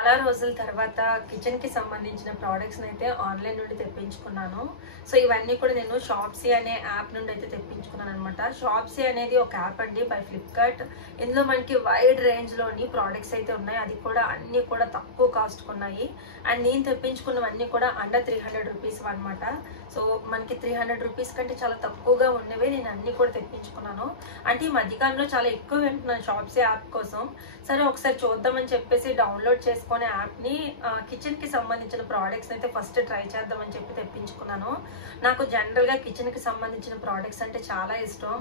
చాలా రోజుల తర్వాత కిచెన్‌కి సంబంధించిన ప్రొడక్ట్స్‌ని అయితే ఆన్‌లైన్ నుండి తెప్పించుకున్నాను. సో, ఇవన్నీ కూడా నేను షాప్సీ అనే యాప్ నుండి అయితే తెప్పించుకున్నాననమాట. షాప్సీ అనేది ఒక యాప్ అండి బై ఫ్లిప్‌కార్ట్. ఇందులో మనకి వైడ్ రేంజ్‌లోని ప్రొడక్ట్స్ అయితే ఉన్నాయి. అది కూడా అన్నీ కూడా తక్కువ కాస్ట్‌కున్నాయి. అండ్ నేను తెప్పించుకున్నవన్నీ కూడా అండర్ 300 రూపీస్ అనమాట. సో, మనకి 300 రూపీస్ కంటే చాలా తక్కువగా ఉన్నవే నేను అన్నీ కూడా తెప్పించుకున్నాను. అంటే ఈ మధ్యకాలంలో చాలా ఎక్కువ వింటున్నాను షాప్సీ యాప్ కోసం. సరే ఒకసారి చూద్దామని చెప్పేసి డౌన్లోడ్ చేసుకునే యాప్ని కిచెన్కి సంబంధించిన ప్రోడక్ట్స్ అయితే ఫస్ట్ ట్రై చేద్దామని చెప్పి తెప్పించుకున్నాను. నాకు జనరల్గా కిచెన్కి సంబంధించిన ప్రోడక్ట్స్ అంటే చాలా ఇష్టం.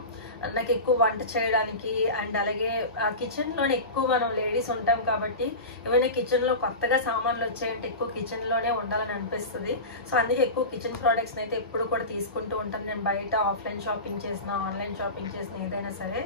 నాకు ఎక్కువ వంట చేయడానికి అండ్ అలాగే కిచెన్లోనే ఎక్కువ మనం లేడీస్ ఉంటాం కాబట్టి ఏమైనా కిచెన్లో కొత్తగా సామాన్లు వచ్చాయంటే ఎక్కువ కిచెన్లోనే ఉండాలని అనిపిస్తుంది. సో అందుకే ఎక్కువ కిచెన్ ప్రోడక్ట్స్ని అయితే ఎప్పుడు కూడా తీసుకుంటూ ఉంటాను. నేను బయట ఆఫ్లైన్ షాపింగ్ చేసిన ఆన్లైన్ షాపింగ్ చేసిన ఏదైనా సరే.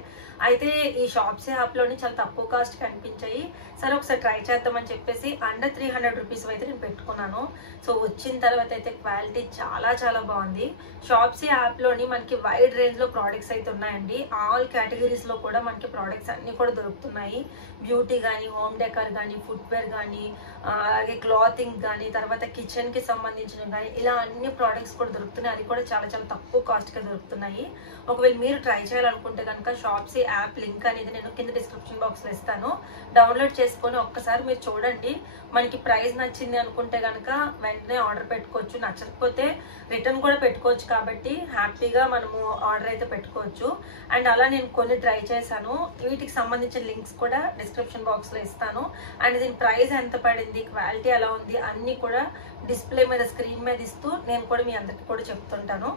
అయితే ఈ షాప్సీ యాప్లోని చాలా తక్కువ కాస్ట్ కనిపించాయి. సరే ఒకసారి ట్రై చేద్దామని చెప్పేసి అండర్ 300 రూపీస్ అయితే నేను పెట్టుకున్నాను. సో వచ్చిన తర్వాత అయితే క్వాలిటీ చాలా చాలా బాగుంది. షాప్సీ యాప్లోని మనకి వైడ్ రేంజ్లో ప్రోడక్ట్స్ అయితే ఉన్నాయండి. ఆల్ కేటగిరీస్లో కూడా మనకి ప్రోడక్ట్స్ అన్నీ కూడా దొరుకుతున్నాయి. బ్యూటీ కానీ, హోమ్ డెకర్ కానీ, ఫుట్వేర్ కానీ, అలాగే క్లాతింగ్ కానీ, తర్వాత కిచెన్కి సంబంధించినవి కానీ, ఇలా అన్ని ప్రోడక్ట్స్ కూడా దొరుకుతున్నాయి. అది కూడా చాలా చాలా తక్కువ కాస్ట్గా దొరుకుతున్నాయి. ఒకవేళ మీరు ట్రై చేయాలనుకుంటే కనుక షాప్సీ యాప్ లింక్ అనేది నేను కింద డిస్క్రిప్షన్ బాక్స్లో ఇస్తాను. డౌన్లోడ్ చేసుకొని ఒక్కసారి మీరు చూడండి. మనకి ప్రైస్ నచ్చింది అనుకుంటే కనుక వెంటనే ఆర్డర్ పెట్టుకోవచ్చు. నచ్చకపోతే రిటర్న్ కూడా పెట్టుకోవచ్చు కాబట్టి హ్యాపీగా మనము ఆర్డర్ అయితే పెట్టుకోవచ్చు. అండ్ అలా నేను కొన్ని ట్రై చేశాను. వీటికి సంబంధించిన లింక్స్ కూడా డిస్క్రిప్షన్ బాక్స్లో ఇస్తాను. అండ్ దీని ప్రైస్ ఎంత పడింది, క్వాలిటీ ఎలా ఉంది అన్నీ కూడా డిస్ప్లే మీద స్క్రీన్ మీద ఇస్తూ నేను కూడా మీ అందరికి కూడా చెప్తుంటాను.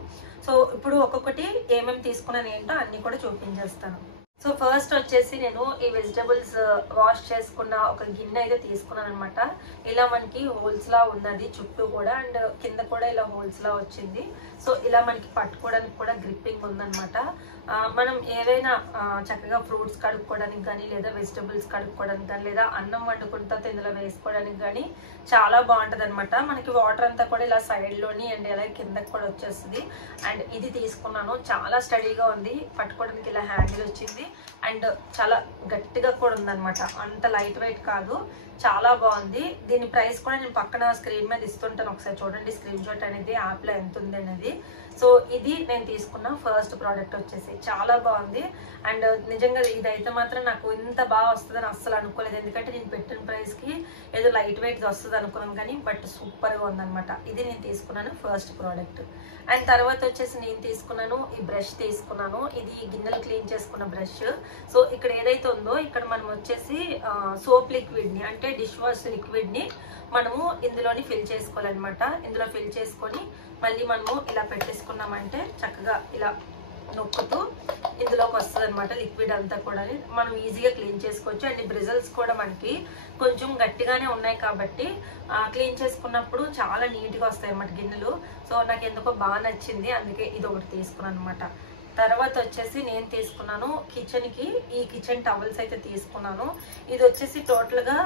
సో ఇప్పుడు ఒక్కొక్కటి ఏమేమి తీసుకున్నాను ఏంటో అన్నీ కూడా చూపించేస్తాను. సో ఫస్ట్ వచ్చేసి నేను ఈ వెజిటబుల్స్ వాష్ చేసుకున్న ఒక గిన్నె అయితే తీసుకున్నాను అనమాట. ఇలా మనకి హోల్స్ లా ఉన్నది చుట్టూ కూడా అండ్ కింద కూడా ఇలా హోల్స్ లా వచ్చింది. సో ఇలా మనకి పట్టుకోవడానికి కూడా గ్రిప్పింగ్ ఉందన్నమాట. మనం ఏవైనా చక్కగా ఫ్రూట్స్ కడుక్కోవడానికి కానీ లేదా వెజిటబుల్స్ కడుక్కోవడానికి కానీ లేదా అన్నం వండుకున్న తర్వాత ఇందులో వేసుకోవడానికి కానీ చాలా బాగుంటుంది అనమాట. మనకి వాటర్ అంతా కూడా ఇలా సైడ్లోని అండ్ ఇలా కిందకి కూడా వచ్చేస్తుంది. అండ్ ఇది తీసుకున్నాను. చాలా స్టడీగా ఉంది. పట్టుకోవడానికి ఇలా హ్యాండిల్ వచ్చింది అండ్ చాలా గట్టిగా కూడా ఉందన్నమాట. అంత లైట్ వెయిట్ కాదు, చాలా బాగుంది. దీని ప్రైస్ కూడా నేను పక్కన స్క్రీన్ మీద ఇస్తుంటాను. ఒకసారి చూడండి స్క్రీన్ షాట్ అనేది యాప్లో ఎంత ఉంది అనేది. సో ఇది నేను తీసుకున్న ఫస్ట్ ప్రోడక్ట్ వచ్చేసి చాలా బాగుంది. అండ్ నిజంగా ఇదైతే మాత్రం నాకు ఇంత బాగా వస్తుందని అస్సలు అనుకోలేదు. ఎందుకంటే నేను పెట్టిన ప్రైస్కి ఏదో లైట్ వెయిట్ వస్తుంది అనుకున్నాను కానీ బట్ సూపర్గా ఉందన్నమాట. ఇది నేను తీసుకున్నాను ఫస్ట్ ప్రోడక్ట్. అండ్ తర్వాత వచ్చేసి నేను తీసుకున్నాను ఈ బ్రష్ తీసుకున్నాను. ఇది గిన్నెలు క్లీన్ చేసుకున్న బ్రష్. సో ఇక్కడ ఏదైతే ఉందో ఇక్కడ మనం వచ్చేసి సోప్ లిక్విడ్ని అంటే డిష్ వాష్ లిక్విడ్ని మనము ఇందులోని ఫిల్ చేసుకోవాలన్నమాట. ఇందులో ఫిల్ చేసుకొని మళ్ళీ మనము ఇలా పెట్టేసుకున్నామంటే చక్కగా ఇలా నొక్కుతూ ఇందులోకి వస్తుంది అనమాట. లిక్విడ్ అంతా కూడా మనం ఈజీగా క్లీన్ చేసుకోవచ్చు. అండ్ బ్రిజల్స్ కూడా మనకి కొంచెం గట్టిగానే ఉన్నాయి కాబట్టి క్లీన్ చేసుకున్నప్పుడు చాలా నీట్గా వస్తాయి అన్నమాట గిన్నెలు. సో నాకు ఎందుకో బాగా నచ్చింది, అందుకే ఇది ఒకటి తీసుకున్నాను అనమాట. తర్వాత వచ్చేసి నేను తీసుకున్నాను కిచెన్కి ఈ కిచెన్ టవల్స్ అయితే తీసుకున్నాను. ఇది వచ్చేసి టోటల్గా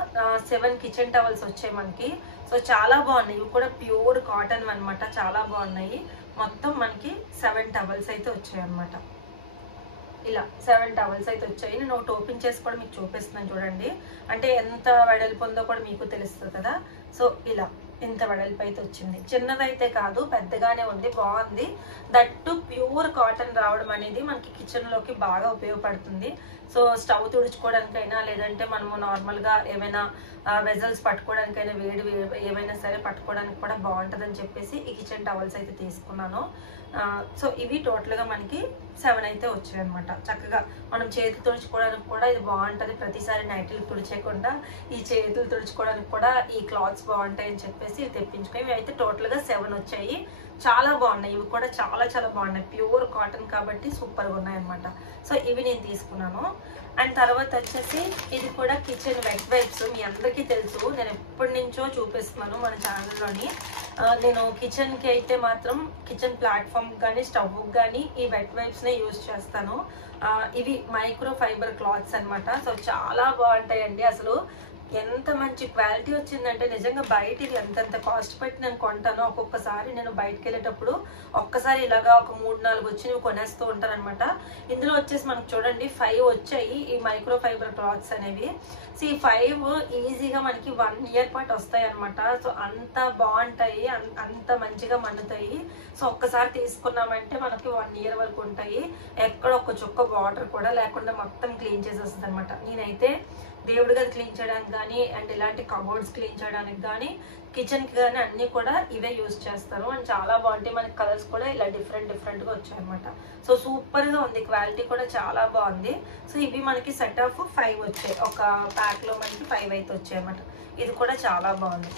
7 కిచెన్ టవల్స్ వచ్చాయి మనకి. సో చాలా బాగున్నాయి. ఇవి కూడా ప్యూర్ కాటన్ అనమాట. చాలా బాగున్నాయి. మొత్తం మనకి 7 టవల్స్ అయితే వచ్చాయి అనమాట. ఇలా 7 టవల్స్ అయితే వచ్చాయి. నేను ఒకటి ఓపెన్ చేసి కూడా మీకు చూపిస్తున్నాను చూడండి. అంటే ఎంత వెడల్పు ఉందో కూడా మీకు తెలుస్తుంది కదా. సో ఇలా ఇంత వెడల్పు అయితే వచ్చింది. చిన్నదైతే కాదు, పెద్దగానే ఉంది, బాగుంది. దట్టు ప్యూర్ కాటన్ రావడం అనేది మనకి కిచెన్లోకి బాగా ఉపయోగపడుతుంది. సో స్టవ్ తుడుచుకోవడానికైనా లేదంటే మనము నార్మల్గా ఏమైనా వెజల్స్ పట్టుకోవడానికైనా వేడి ఏమైనా సరే పట్టుకోవడానికి కూడా బాగుంటుందని చెప్పేసి ఈ కిచెన్ టవల్స్ అయితే తీసుకున్నాను. సో ఇవి టోటల్గా మనకి 7 అయితే వచ్చాయి అనమాట. చక్కగా మనం చేతులు తుడుచుకోవడానికి కూడా ఇది బాగుంటుంది. ప్రతిసారి నైట్లు తుడిచేయకుండా ఈ చేతులు తుడుచుకోవడానికి కూడా ఈ క్లాత్స్ బాగుంటాయని చెప్పేసి ఇవి తెప్పించుకొని ఇవి అయితే టోటల్గా 7 వచ్చాయి. చాలా బాగున్నాయి. ఇవి కూడా చాలా చాలా బాగున్నాయి. ప్యూర్ కాటన్ కాబట్టి సూపర్గా ఉన్నాయి అనమాట. సో ఇవి నేను తీసుకున్నాను. అండ్ తర్వాత వచ్చేసి ఇది కూడా కిచెన్ వెట్ వైప్స్. మీ అందరికీ తెలుసు, నేను ఎప్పటి నుంచో చూపిస్తున్నాను మన ఛానల్లోని. నేను కిచెన్కి అయితే మాత్రం కిచెన్ ప్లాట్ఫామ్ కానీ స్టవ్ కానీ ఈ వెట్ వైప్స్నే యూజ్ చేస్తాను. ఇవి మైక్రో ఫైబర్ క్లాత్స్ అనమాట. సో చాలా బాగుంటాయండి. అసలు ఎంత మంచి క్వాలిటీ వచ్చిందంటే నిజంగా బయట ఇది ఎంతెంత కాస్ట్ పెట్టి నేను కొంటానో ఒక్కొక్కసారి నేను బయటకు వెళ్ళేటప్పుడు ఒక్కసారి ఇలాగా ఒక 3-4 వచ్చి కొనేస్తూ ఉంటాను అనమాట. ఇందులో వచ్చేసి మనకు చూడండి 5 వచ్చాయి ఈ మైక్రో ఫైబర్ క్లాత్స్ అనేవి. సో ఈ 5 ఈజీగా మనకి 1 ఇయర్ పాటు వస్తాయి అనమాట. సో అంత బాగుంటాయి, అంత మంచిగా మన్నుతాయి. సో ఒక్కసారి తీసుకున్నామంటే మనకి 1 ఇయర్ వరకు ఉంటాయి. ఎక్కడ ఒక చుక్క వాటర్ కూడా లేకుండా మొత్తం క్లీన్ చేసేస్తుంది అనమాట. నేనైతే దేవుడి గది క్లీన్ చేయడానికి కానీ అండ్ ఇలాంటి కబోర్డ్స్ క్లీన్ చేయడానికి కానీ కిచెన్కి కానీ అన్నీ కూడా ఇవే యూజ్ చేస్తాను. అండ్ చాలా బాగుంటాయి. మనకి కలర్స్ కూడా ఇలా డిఫరెంట్గా వచ్చాయి అనమాట. సో సూపర్గా ఉంది, క్వాలిటీ కూడా చాలా బాగుంది. సో ఇవి మనకి సెట్ ఆఫ్ 5 వచ్చాయి, ఒక ప్యాక్లో మనకి 5 అయితే వచ్చాయి అనమాట. ఇది కూడా చాలా బాగుంది.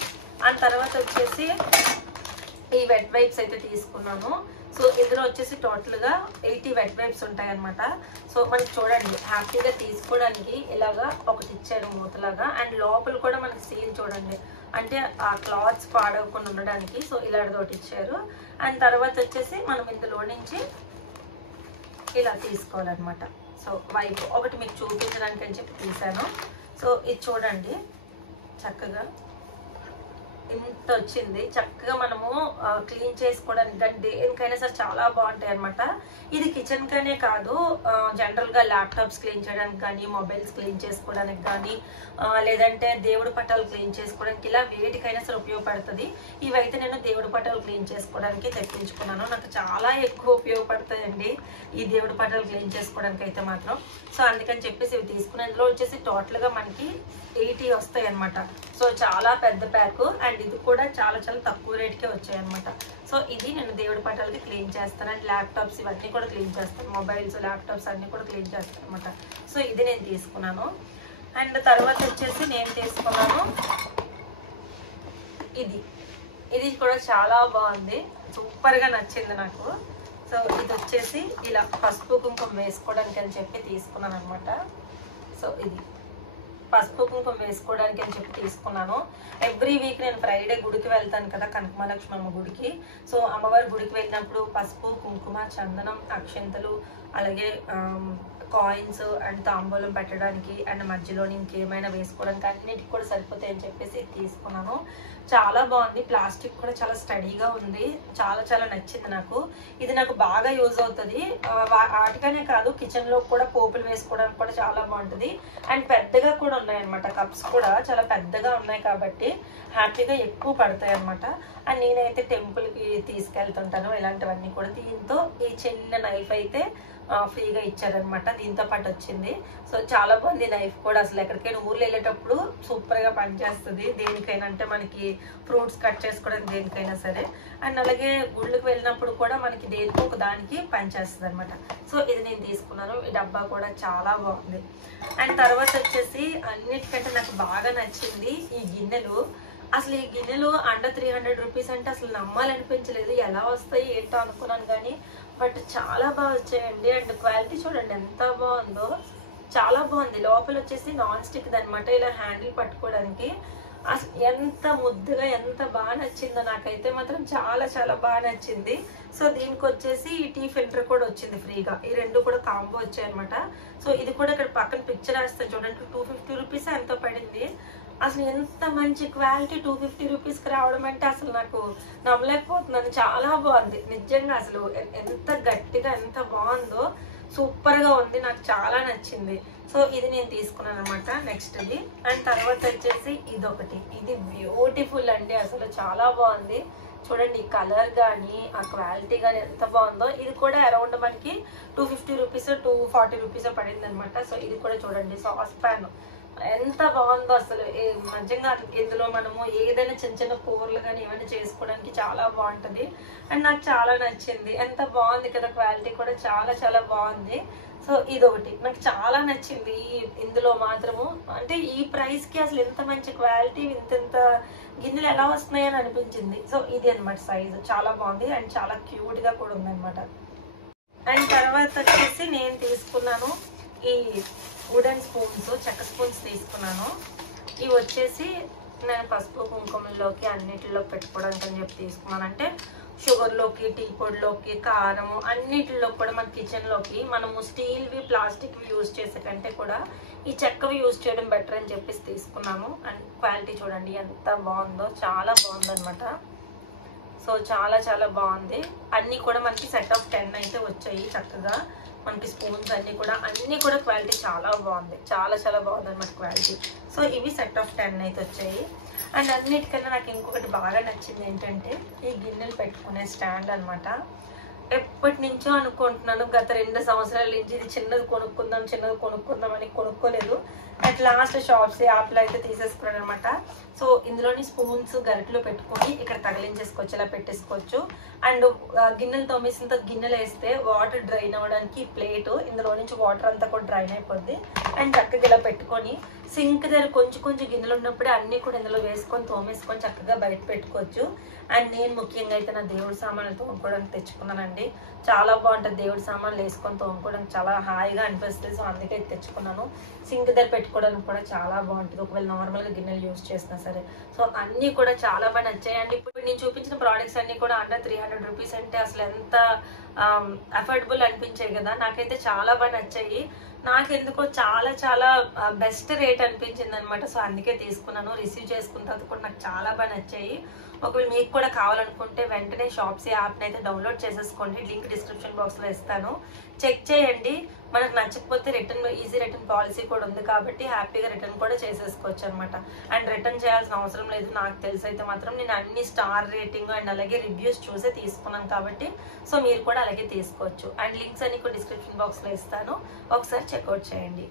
అండ్ తర్వాత వచ్చేసి ఈ వెట్ వైప్స్ అయితే తీసుకున్నాను. సో ఇందులో వచ్చేసి టోటల్గా 80 వెట్ వైప్స్ ఉంటాయి అనమాట. సో మనకి చూడండి హ్యాపీగా తీసుకోవడానికి ఇలాగా ఒకటి ఇచ్చారు మూతలాగా. అండ్ లోపల కూడా మనకి సీల్ చూడండి, అంటే ఆ క్లాత్స్ పాడవకుండా ఉండడానికి. సో ఇలాంటిదోటి ఇచ్చారు. అండ్ తర్వాత వచ్చేసి మనం ఇందులో నుంచి ఇలా తీసుకోవాలన్నమాట. సో వైపు ఒకటి మీకు చూపించడానికి అని చెప్పి తీసాను. సో ఇది చూడండి చక్కగా ఇంత వచ్చింది. చక్కగా మనము క్లీన్ చేసుకోవడానికి కానీ దేనికైనా సరే చాలా బాగుంటాయి అనమాట. ఇది కిచెన్ కనే కాదు, జనరల్గా ల్యాప్టాప్స్ క్లీన్ చేయడానికి కానీ, మొబైల్స్ క్లీన్ చేసుకోవడానికి కానీ, లేదంటే దేవుడి పట్టాలు క్లీన్ చేసుకోవడానికి, ఇలా వేటికైనా సరే ఉపయోగపడుతుంది. ఇవైతే నేను దేవుడి పట్టాలు క్లీన్ చేసుకోవడానికి తెప్పించుకున్నాను. నాకు చాలా ఎక్కువ ఉపయోగపడతాయండి ఈ దేవుడి పట్టాలు క్లీన్ చేసుకోవడానికి అయితే మాత్రం. సో అందుకని చెప్పేసి ఇవి తీసుకున్న ఇందులో వచ్చేసి టోటల్గా మనకి 80 వస్తాయి అనమాట. సో చాలా పెద్ద ప్యాక్. అండ్ ఇది కూడా చాలా తక్కువ రేట్కే వచ్చాయి అనమాట. సో ఇది నేను దేవుడి పట్టాలకి క్లీన్ చేస్తాను. అండ్ ల్యాప్టాప్స్ ఇవన్నీ కూడా క్లీన్ చేస్తాను, మొబైల్స్ ల్యాప్టాప్స్ అన్నీ కూడా క్లీన్ చేస్తాను అనమాట. సో ఇది నేను తీసుకున్నాను. అండ్ తర్వాత వచ్చేసి నేను తీసుకున్నాను ఇది కూడా చాలా బాగుంది, సూపర్గా నచ్చింది నాకు. సో ఇది వచ్చేసి ఇలా పసుపు కుంకుమ వేసుకోవడానికి అని చెప్పి తీసుకున్నాను అనమాట. సో ఇది పసుపు కుంకుమ వేసుకోవడానికి అని చెప్పి తీసుకున్నాను. ఎవ్రీ వీక్ నేను ఫ్రైడే గుడికి వెళ్తాను కదా, కనకమహాలక్ష్మి అమ్మ గుడికి. సో అమ్మవారి గుడికి వెళ్ళినప్పుడు పసుపు కుంకుమ చందనం అక్షంతలు అలాగే కాయిన్స్ అండ్ తాంబూలం పెట్టడానికి అండ్ మధ్యలో ఇంకేమైనా వేసుకోవడానికి అన్నిటికి కూడా సరిపోతాయి అని చెప్పేసి తీసుకున్నాను. చాలా బాగుంది, ప్లాస్టిక్ కూడా చాలా స్టడీగా ఉంది, చాలా నచ్చింది నాకు. ఇది నాకు బాగా యూజ్ అవుతుంది. వాటికనే కాదు కిచెన్లో కూడా పోపులు వేసుకోవడానికి కూడా చాలా బాగుంటుంది. అండ్ పెద్దగా కూడా ఉన్నాయన్నమాట, కప్స్ కూడా చాలా పెద్దగా ఉన్నాయి కాబట్టి హ్యాపీగా ఎక్కువ పడతాయి అనమాట. అండ్ నేనైతే టెంపుల్కి తీసుకెళ్తుంటాను ఇలాంటివన్నీ కూడా. దీంతో ఈ చిన్న నైఫ్ అయితే ఫ్రీగా ఇచ్చారనమాట, దీంతో పాటు వచ్చింది. సో చాలా బాగుంది నైఫ్ కూడా. అసలు ఎక్కడికైనా ఊర్లో వెళ్ళేటప్పుడు సూపర్గా పనిచేస్తుంది దేనికైనా, అంటే మనకి ఫ్రూట్స్ కట్ చేసుకోవడానికి దేనికైనా సరే. అండ్ అలాగే గుళ్ళకి వెళ్ళినప్పుడు కూడా మనకి దేనికో ఒక దానికి పనిచేస్తుంది అనమాట. సో ఇది నేను తీసుకున్నాను. ఈ డబ్బా కూడా చాలా బాగుంది. అండ్ తర్వాత వచ్చేసి అన్నిటికంటే నాకు బాగా నచ్చింది ఈ గిన్నెలు. అసలు ఈ గిన్నెలు అండర్ 300 రూపీస్ అంటే అసలు నమ్మాలనిపించలేదు. ఎలా వస్తాయి ఏంటో అనుకున్నాను కానీ బట్ చాలా బాగా వచ్చాయండి. అండ్ క్వాలిటీ చూడండి ఎంత బాగుందో, చాలా బాగుంది. లోపల వచ్చేసి నాన్ స్టిక్ అనమాట, ఇలా హ్యాండిల్ పట్టుకోవడానికి. అసలు ఎంత ముద్దుగా ఎంత బాగా నచ్చిందో నాకైతే మాత్రం చాలా బాగా నచ్చింది. సో దీనికి వచ్చేసి ఈ టీ ఫిల్టర్ కూడా వచ్చింది ఫ్రీగా. ఈ రెండు కూడా కాంబో వచ్చాయి అనమాట. సో ఇది కూడా ఇక్కడ పక్కన పిక్చర్ వేస్తాను చూడండి, 250 రూపీస్ ఎంతో పడింది. అసలు ఎంత మంచి క్వాలిటీ 250 రూపీస్కి రావడం అంటే అసలు నాకు నమ్మలేకపోతున్నాను. చాలా బాగుంది నిజంగా, అసలు ఎంత గట్టిగా ఎంత బాగుందో, సూపర్గా ఉంది, నాకు చాలా నచ్చింది. సో ఇది నేను తీసుకున్నాను అనమాట నెక్స్ట్ ఇది. అండ్ తర్వాత వచ్చేసి ఇదొకటి, ఇది బ్యూటిఫుల్ అండి, అసలు చాలా బాగుంది. చూడండి ఈ కలర్ కానీ ఆ క్వాలిటీ కానీ ఎంత బాగుందో. ఇది కూడా అరౌండ్ మనకి 250 రూపీస్ 240 రూపీస్ పడింది అనమాట. సో ఇది కూడా చూడండి సాస్ ప్యాన్ ఎంత బాగుందో అసలు. నిజంగా ఇందులో మనము ఏదైనా చిన్న కూరలు కానీ ఏమైనా చేసుకోవడానికి చాలా బాగుంటుంది. అండ్ నాకు చాలా నచ్చింది, ఎంత బాగుంది కదా, క్వాలిటీ కూడా చాలా బాగుంది. సో ఇదొకటి నాకు చాలా నచ్చింది ఇందులో మాత్రము. అంటే ఈ ప్రైస్కి అసలు ఎంత మంచి క్వాలిటీ ఇంత గిన్నెలు ఎలా వస్తున్నాయని అనిపించింది. సో ఇది అనమాట సైజు, చాలా బాగుంది అండ్ చాలా క్యూట్గా కూడా ఉందన్నమాట. అండ్ తర్వాత వచ్చేసి నేను తీసుకున్నాను ఈ వుడెన్ స్పూన్స్, చెక్క స్పూన్స్ తీసుకున్నాను. ఇవి వచ్చేసి నేను పసుపు కుంకుమల్లోకి అన్నిటిలో పెట్టుకోవడానికి అని చెప్పి తీసుకున్నాను. అంటే షుగర్లోకి, టీ పొడిలోకి, కారము అన్నిటిలో కూడా మన కిచెన్లోకి మనము స్టీల్వి ప్లాస్టిక్వి యూజ్ చేసే కంటే కూడా ఈ చెక్కవి యూజ్ చేయడం బెటర్ అని చెప్పేసి తీసుకున్నాను. అండ్ క్వాలిటీ చూడండి ఎంత బాగుందో, చాలా బాగుందనమాట. సో చాలా చాలా బాగుంది. అన్నీ కూడా మనకి సెట్ ఆఫ్ 10 అయితే వచ్చాయి చక్కగా. మనకి స్పూన్స్ అన్నీ కూడా క్వాలిటీ చాలా బాగుంది, చాలా చాలా బాగుంది అనమాట క్వాలిటీ. సో ఇవి సెట్ ఆఫ్ 10 అయితే వచ్చాయి. అండ్ అన్నిటికన్నా నాకు ఇంకొకటి బాగా నచ్చింది ఏంటంటే ఈ గిన్నెలు పెట్టుకునే స్టాండ్ అనమాట. ఎప్పటి నుంచో అనుకుంటున్నాను, గత 2 సంవత్సరాల నుంచి ఇది చిన్నది కొనుక్కుందాం అని కొనుక్కోలేదు. అట్ లాస్ట్ షాప్స్ యాప్లో అయితే తీసేసుకున్నాను అనమాట. సో ఇందులోని స్పూన్స్ గరిటెలో పెట్టుకొని ఇక్కడ తగిలించేసుకోవచ్చు, ఇలా పెట్టేసుకోవచ్చు. అండ్ గిన్నెలు తోమేసిన తర్వాత గిన్నెలు వేస్తే వాటర్ డ్రైన్ అవ్వడానికి ప్లేట్, ఇందులో నుంచి వాటర్ అంతా కూడా డ్రైన్ అయిపోద్ది. అండ్ చక్కగా ఇలా పెట్టుకొని సింక్ దగ్గర కొంచెం గిన్నెలు ఉన్నప్పుడే అన్నీ కూడా ఇందులో వేసుకొని తోమేసుకొని చక్కగా బయట పెట్టుకోవచ్చు. అండ్ నేను ముఖ్యంగా అయితే నా దేవుడి సామాన్లు తోముకోవడానికి తెచ్చుకున్నానండి. చాలా బాగుంటుంది దేవుడి సామాన్లు వేసుకొని తోముకోవడానికి, చాలా హాయిగా అనిపిస్తుంది. సో అందుకే తెచ్చుకున్నాను. సింక్ దగ్గర పెట్టుకోవడానికి కూడా చాలా బాగుంటుంది ఒకవేళ నార్మల్గా గిన్నెలు యూజ్ చేసినా సరే. సో అన్నీ కూడా చాలా బాగా నచ్చాయండి. ఇప్పుడు నేను చూపించిన ప్రోడక్ట్స్ అన్నీ కూడా అండర్ 300 రూపీస్ అంటే అసలు ఎంత అఫోర్డబుల్ అనిపించాయి కదా. నాకైతే చాలా బాగా నచ్చాయి. నాకెందుకో చాలా చాలా బెస్ట్ రేట్ అనిపించింది అనమాట. సో అందుకే తీసుకున్నాను. రిసీవ్ చేసుకున్న తర్వాత కూడా నాకు చాలా బాగా నచ్చాయి. ఒకవేళ మీకు కూడా కావాలనుకుంటే వెంటనే షాప్సీ యాప్ని అయితే డౌన్లోడ్ చేసేసుకోండి. లింక్ డిస్క్రిప్షన్ బాక్స్లో ఇస్తాను, చెక్ చేయండి. మనకు నచ్చకపోతే ఈజీ రిటర్న్ పాలసీ కూడా ఉంది కాబట్టి హ్యాపీగా రిటర్న్ కూడా చేసేసుకోవచ్చు అనమాట. అండ్ రిటర్న్ చేయాల్సిన అవసరం లేదు. నాకు తెలిసి అయితే మాత్రం నేను అన్ని స్టార్ రేటింగ్ అండ్ అలాగే రివ్యూస్ చూసే తీసుకున్నాను కాబట్టి సో మీరు కూడా అలాగే తీసుకోవచ్చు. అండ్ లింక్స్ అన్ని కూడా డిస్క్రిప్షన్ బాక్స్లో ఇస్తాను, ఒకసారి చెక్అవుట్ చేయండి.